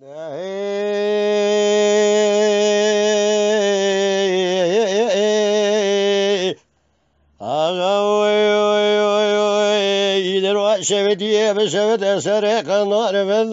شبدي بشبد سرق النار من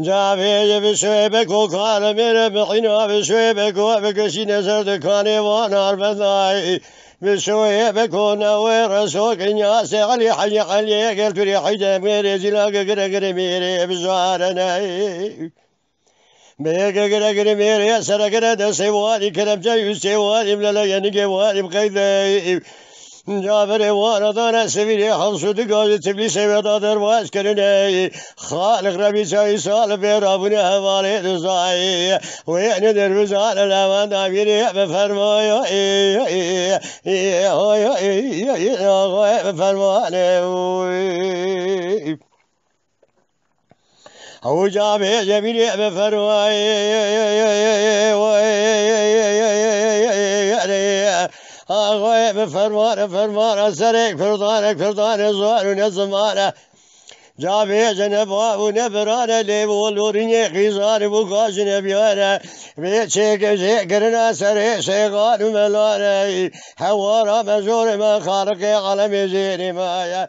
جابي بشويبك وكان من بحنا بشويبك وبكشين زرد كان ونار بذاي بشويبك ونوير سوق الناس علي حي علي قلت لي حيدا ميري زلاق قرقر ميري بزارنا ميري قرقر ميري سرقنا دسيواني كلام جاي سيواني بلا ينقي واني بقيدي جابر وانا دانا سبيلي حمصود قاضي تبلي سيبدا درواز كرني خالق ربي ساي سال بيرابنا هوالي دزاي وين دربز على الامان دابيري بفرمايا بفرماني هو جابر جميلي بفرمايا آقای فرمان سرک فردان زوارون زمانه جابه جنبا و نبرانه لیبو لورینی خیزان و گاجن بیاره بیچه گرنا سره شیغان و ملانه هوارا مزور من خارق عالم زیر مایه